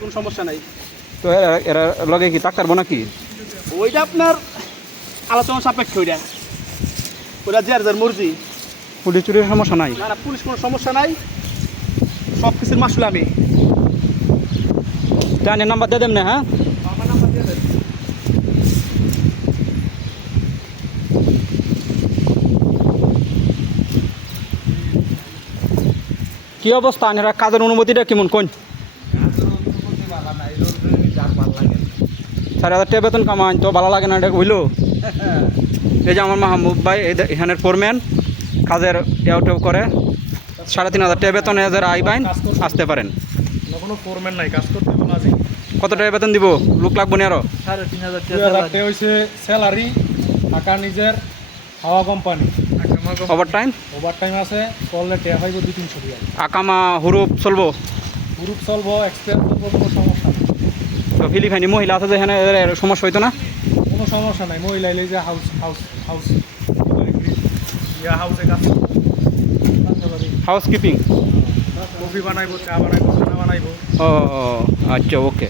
কোনো সমস্যা নাই। তো এরা লগে কি টাক্তারবো নাকি? ওইটা আপনার আলোচনা সাপেক্ষ, ওইটা ওরা যার মর্জি। পুলিশ চুরির সমস্যা নাই? না না, পুলিশ কোনো সমস্যা নাই, সব কিছুর মাসুল আমি। জানি নাম্বার দিয়ে দেন না? হ্যাঁ, আমার নাম্বার দিয়ে দেন। কি অবস্থা? এরা কাজের অনুমতিটা কেমন কোন? 4,000 টাকা বেতন কামাই তো ভালো লাগে না, এটা বুঝলো? এই যে আমার মাহমুদ ভাই এখানের ফোরম্যান, কাজের টেউ করে 3,500 টাকা বেতন এদের আই বাইন আসতে পারেন। কোনো ফোরম্যান নাই, কাজ করতে বলা আছে। কত টাকা বেতন দিব? লোক লাগবো না আরো? 3,500 টাকা হয়েছে স্যালারি, টাকা নিজের, হাওয়া company, over time? Over time আছে, করলে টেয়া পাইব 200-300 টাকা। আকামা হুরুপ চলবো? গ্রুপ চলবো, এক্সপেরিয়েন্স চলবো, কোনো সমস্যা নেই। তো ফিলিপাইনি মহিলা আছে যে এখানে, এদের সমস্যা হইতো না? কোনো সমস্যা নাই, মহিলা এলে যে হাউস হাউস হাউস ইয়া হাউসে কাজ করবো, হাউস কিপিং? কফি বানাইবো, চা বানাইবো, খানা বানাইবো। ও আচ্ছা, ওকে।